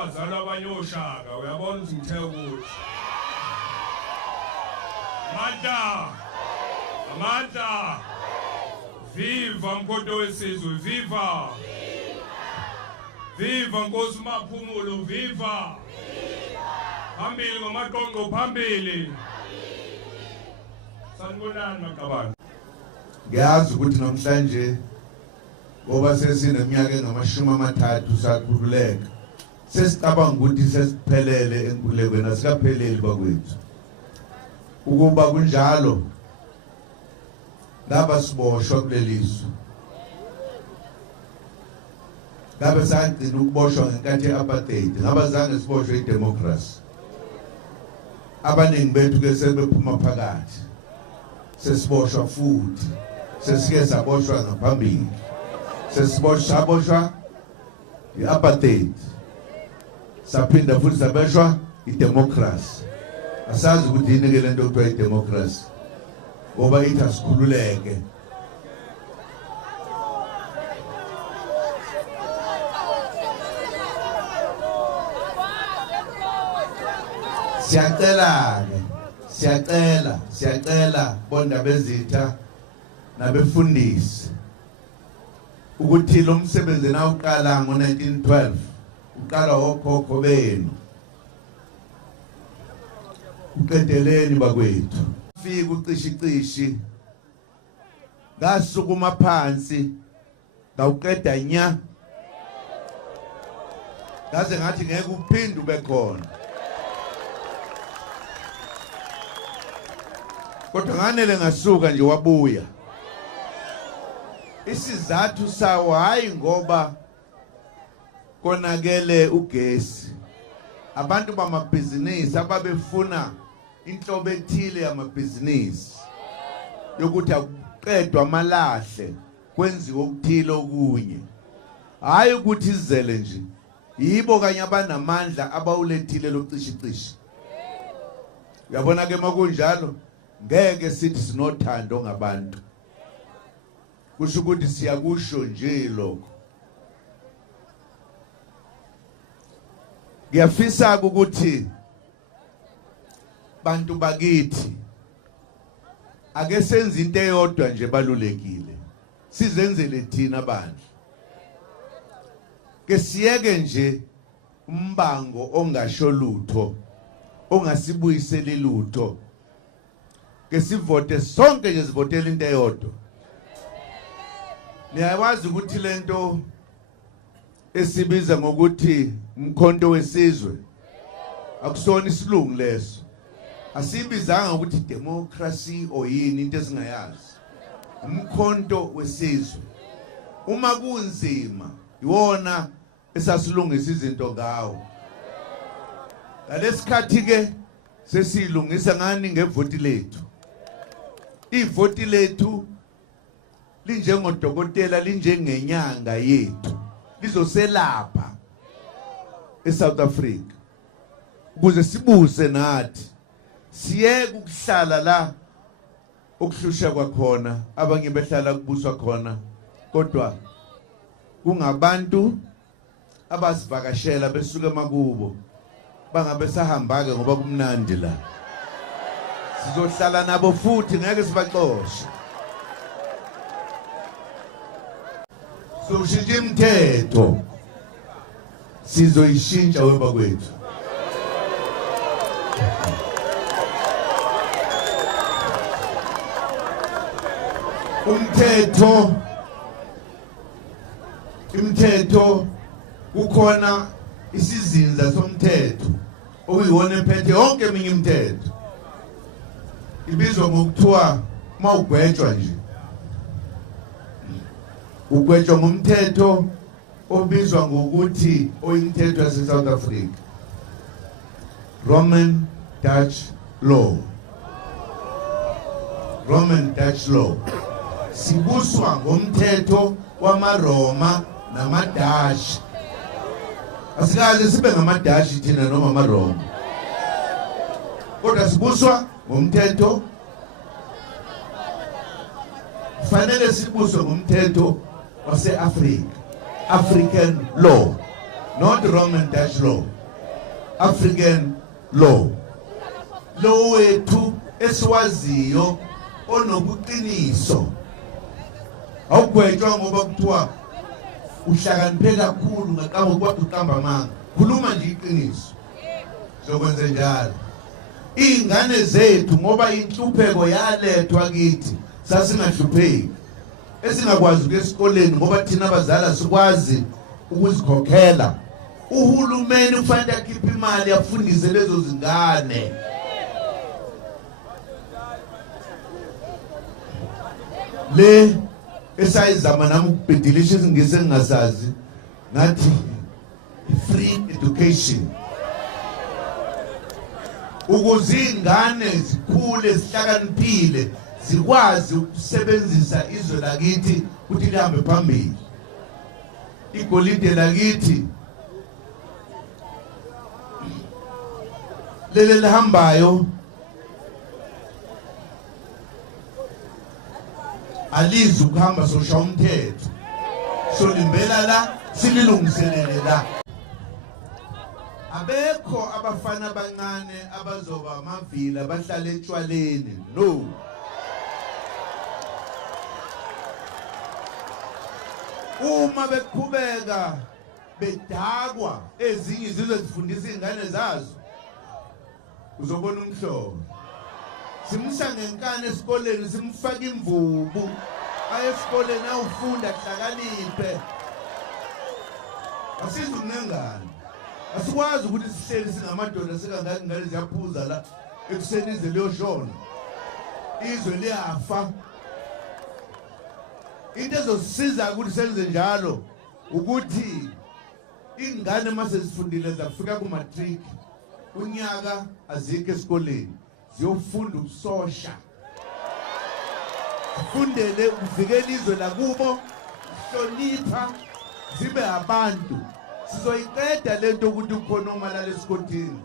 kwazalwa abanye oshaka uyabona ukuthi ngithe ukuthi amandla viva mkhonto wesizwe viva viva Nkosi Maphumulo viva phambili ngomaqonqo phambili sanibonani maqabane. Ngiyazi ukuthi namhlanje ngoba sesineminyaka engama-30 sakhululeka sesicabanga ukuthi sesiphelele enkululekweni asikapheleli bakwethu. Ukuba kunjalo ngaba siboshwa kuleliso ngabe sagcina ukuboshwa ngenkathi ye-apartheid ngaba zange siboshwe idemocracy. Abaningi bethu ke sebephuma phakathi sesiboshwa futhi sesike saboshwa ngaphambili saboshwa i-apartheid saphinda futhi saboshwa idemocracy. Asazi ukuthi yini ke lento okuthiwa idemocracy ngoba ithi asikhululeke. Siyacela bonda bezitha nabefundisi ukuthi lo msebenzi nawuqala ngo-1912 uqala okhokho benu uqedeleni bakwethu. Fika ucishicishi ngasukuma phansi ngawuqeda nya ngaze ngathi ngeke uphinde ube khona. Kodwa nganele ngasuka nje wabuya. Isizathu sawo hayi ngoba konakele ugesi. Abantu bamabhizinisi ababefuna inhlobo ethile yamabhizinisi yokuthi aqedwe amalahle kwenziwe okuthile okunye. Hayi ukuthi izele nje. Yibo kanye abanamandla abawulethile lokucishicishi. Uyabona ke makunjalo ngeke sithi sinothando ngabantu. Kusho ukuthi siyakusho nje lokho. Ngiyafisa ukuthi bantu bakithi ake senze into eyodwa nje balulekile. Sizenzele thina bandla. Ke siyeke nje umbango ongasho lutho, ongasibuyiseli lutho. Ke sivote sonke nje sivotela into eyodwa. Niyawazi ukuthi lento esibiza ngokuthi umkhonto wesizwe akusona isilungu leso. Asibizanga ukuthi democracy oyini into esingayazi. Umkhonto wesizwe. Uma kunzima iwona esasilungisa izinto ngawo. Ngalesikhathi ke sesilungisa ngani ngevoti lethu. Ivoti lethu linjengodokotela linjengenyanga yethu. Lizoselapha eSouth Africa. Ukuze sibuse nathi. Siyeke ukuhlala la okuhlusha kwakhona abanye behlala kubuswa khona kodwa kungabantu abasivakashela besuka emakubo bangabe sahamba ke ngoba kumnandi la. Sizohlala nabo futhi ngeke sibaxoshe. Soshintsha imithetho sizoyishintsha weba kwethu. Imithetho kukhona isizinza somthetho okuyiwona ephethe yonke eminye imithetho. Ibizwa ngokuthiwa mawugwetshwa nje. Ugwetshwa ngumthetho obizwa ngokuthi oyimthetho yase South Africa. Roman Dutch law. Roman Dutch law. Sibuswa ngomthetho wamaRoma namaDashi. Asikaze sibe ngamaDashi thina noma amaRoma. Kodwa sibuswa ngomthetho. Fanele sibuswe ngomthetho wase-Africa. African law. not Roman Dutch law, African law. Lo wethu esiwaziyo onobuqiniso. Awugwetshwa ngoba kuthiwa uhlakaniphe kakhulu ngaqaba kwathi uqamba amanga. Khuluma nje iqiniso. Sokwenza njalo. Ingane zethu ngoba inhlupheko yalethwa kithi sasingahlupheki. Esingakwazi ukuya esikoleni ngoba thina abazali sikwazi ukuzikhokhela. Uhulumeni kufanele akhiphe imali afundise lezo zingane. Le esayizama nami ukubhedilisha isingisi engingasazi ngathi free education. Ukuze ingane zikhule zihlakaniphile zikwazi ukusebenzisa izwe lakithi ukuthi lihambe phambili. Igolide lakithi lele lihambayo alizi ukuhamba sosha umthetho. Solimbela la sililungiselele la. Abekho abafana abancane abazoba amavila bahlala etshwaleni. No. Uma beqhubeka bedakwa ezinye izizwe zifundisa izingane zazo uzobona umhlobo. Simsa ngenkane esikoleni simfaka imvubu. Aye esikoleni awufunda kuhlakaniphe. Asizukunengane. Asikwazi ukuthi sihleli singamadoda sekangani ngale ziyaphuza la ekuseni izwe liyoshona. Izwe liyafa. Into ezosisiza ukuthi senze njalo ukuthi ingane mase zifundile zafika ku matric unyaka azike esikoleni ziyofunda ukusosha. Zifundele ukuvikela izwe lakubo, hlonipha, zibe abantu. Sizoyiqeda lento ukuthi ukhona umalala esikotini.